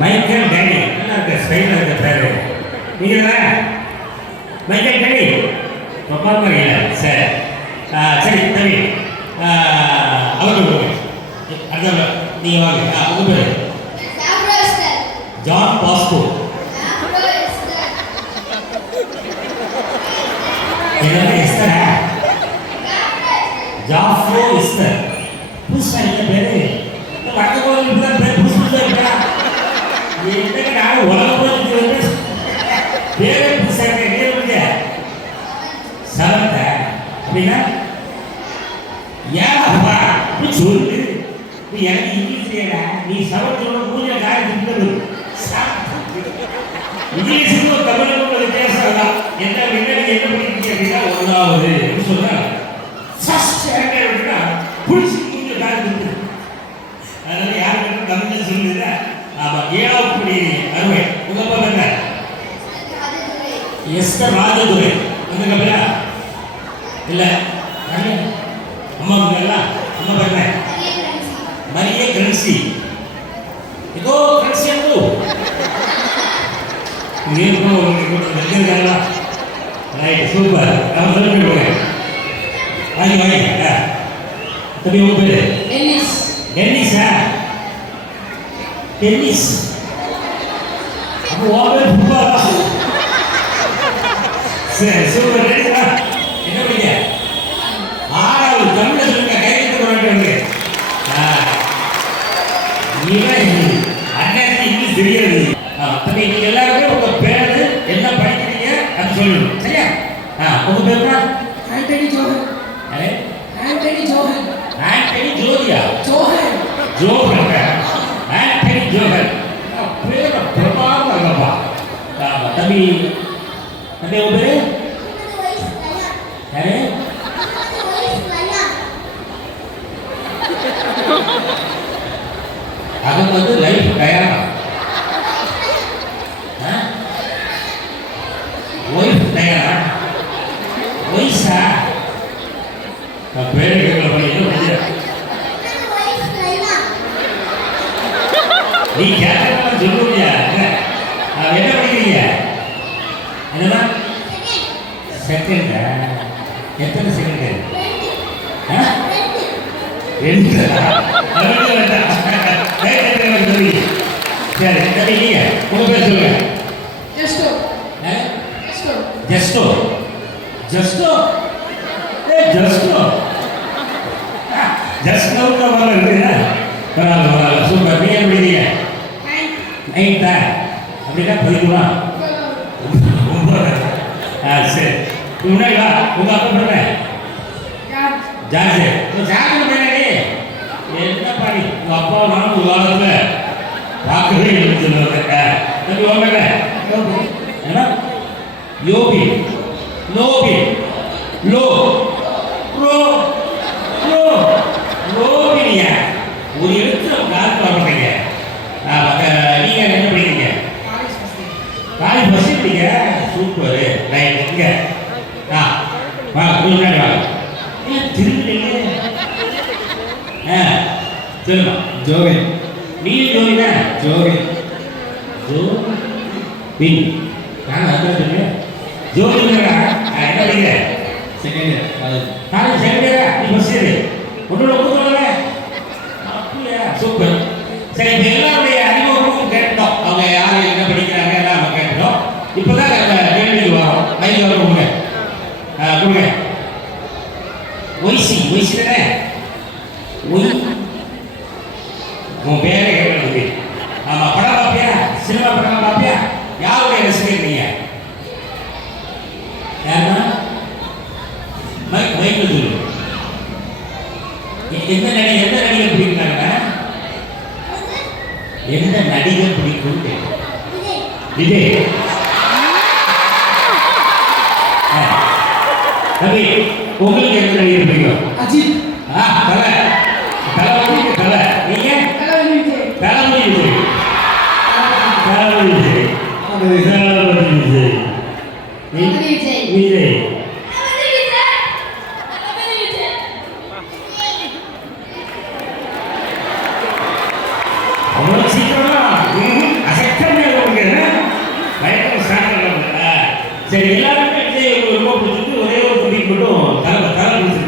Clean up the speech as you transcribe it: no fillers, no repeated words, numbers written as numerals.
Michael Danny. நல்லா இருக்க ஸ்டைலாக இருக்க பேரு. நீங்கள் மைக்கேல் டேனி ரொம்ப இல்லை. சரி சரி தம்பி அவருக்கு அடுத்த நீங்கள் வாங்க. உங்கள் பேர் ஜான் பாஸ்கோ. என்னது எஸ்தரா? ஜாஃப்ரோ எஸ்தர். புதுசாக என்ன பேரு? வடக்கு கோவில் தான் பேர் புதுசு புதுசாக இருக்கா? என்னங்க நான் உலகம் பேரே புதுசாக இருக்க சரத்த அப்படின்னா ஏப்பா அப்படி சொல்லு. எனக்கு இங்கிலீஷ் ஏடா நீ சவத்தோட மூஞ்ச காயத்துக்கு இங்கிலீஷுக்கு ஒரு தமிழுக்கு ஒரு பேசலாம். என்ன முன்னாடி என்ன பண்ணிருக்கீங்க அப்படின்னா ஒன்றாவது எப்படி சொல்றாங்க ஃபர்ஸ்ட் ஸ்டாண்டர்ட் அப்படின்னா புடிச்சு மூஞ்ச காயத்துக்கு. அதனால யாருக்கு தமிழ் சொல்லுதுன்னா ஆமாம் 7வது படி அறுவை. உங்க அப்பா என்ன? எஸ்தர் ராஜதுரை. அந்த கப்பலா இல்லை அம்மா எல்லாம் அம்மா பண்ண மரிய கரன்சி. இதோ கரன்சி அந்தோ வெள்ளிருக்காங்களா? Right super. நம்ம சொல்லிட்டு போகிறேன். வாங்கி வாங்கி தம்பி உங்க பேர்? டென்னிஸ். டென்னிஸா? டென்னிஸ் அப்போ ஓவர் ஃபுட்பாலா? சரி சூப்பர். டென்னிஸா என்ன பண்ணீங்க? 6வது தமிழ் சொல்லுங்க. கையெழுத்து கொண்டு அன்னைக்கு இங்கிலீஷ் தெரியாது. தம்பி நீங்க எல்லாருமே உங்க பேரு என்ன படிக்கிறீங்க அது சொல்லணும். சரியா? உங்க பேர் என்ன? ஆண்டனி ஜோஹன். ஆண்டனி ஜோஹன். ஆண்டனி ஜோதியா? ஜோஹன். ஜோஹன். ஆண்டனி ஜோஹன். பேர் பிரபாவம் அல்லப்பா. தம்பி தம்பி உங்க பேரு? யாரு? அது வந்து லைஃப் டயரா ஒய்ஃப் டயரா ஒய்ஸா பேரு கேட்கல நீ கேட்க சொல்லுவியா? என்ன படிக்கிறீங்க? என்னன்னா செகண்டா? எத்தனை செகண்ட்? 2. சரி தம்பி நீங்க உங்க பேர் சொல்லுங்க. ஜஸ்டோ. ஜஸ்டோ. ஜஸ்டோ. ஜஸ்டோ. ஜஸ்டோ. ஜஸ்டோ வரல இருக்குதா? பரவாயில்ல பரவாயில்ல சூப்பர். நீங்க எப்படி இருக்கீங்க? 9th அப்படின்னா 11. சரி முன்னாடி வா. உங்க அப்பா பேர் ஜார்ஜ். ஜார்ஜ் பேரே என்ன பாடி உங்க அப்பா நானும் ஒரு காலத்தில் பார்க்கவே எழுந்துருக்க. தம்பி வாங்க. ஏன்னா யோபி லோபி லோ ரோ லோ லோபினியா ஒரு எழுத்து கால் பார்ப்பீங்க. நீங்க என்ன படிக்கிறீங்க? காலேஜ் ஃபர்ஸ்ட் படிங்க. சூப்பர். ரைட் இங்க வா முன்னாடி வா. திரும்பிட்டீங்க. சொல்லுமா. ஜோவின். நீ ஜோவினா? ஜோவின். ஜோவின். நான் அதான் சொல்லுவேன். ஜோவின் என்ன படிக்கிற? Second year college. College second இயரா? நீ ஃபர்ஸ்ட் இயர். ஒன்னோட கூப்பிடுவாங்க. அப்படியா? சூப்பர். சரி இப்போ எல்லாருடைய அறிமுகமும் கேட்டோம். அவங்க யார் என்ன படிக்கிறாங்க எல்லாம் நம்ம கேட்டோம். இப்போதான் கேள்விக்கு வரோம். மைக்கு வர கொடுங்க. கொடுங்க. ஒய்சி ஒய்சி தானே? ஒய் உன் பேரே கேட்கறது. ஆமாம் படம் பார்ப்பியா? சினிமா படம் பார்ப்பியா? யாருடைய ரசிகர் நீங்க? யாருன்னா மைக் மைக்கு சொல்லு. எந்த நடிகர் பிடிக்கிறாங்க? எந்த நடிகர் பிடிக்கும்? விஜய். தம்பி உங்களுக்கு எந்த நடிகர் பிடிக்கும்? அஜித். தலை தளபதி தலை. நீங்க? தளபதி விஜய். தளபதி விஜய். தளபதி விஜய். விஜய். அவ்வளோ சீக்கிரமா சரி எல்லாருமே விஜய் உங்களுக்கு ரொம்ப பிடிச்சிருக்கு. ஒரே ஒரு தம்பிக்கு மட்டும் தலை பிடிச்சிருக்கு.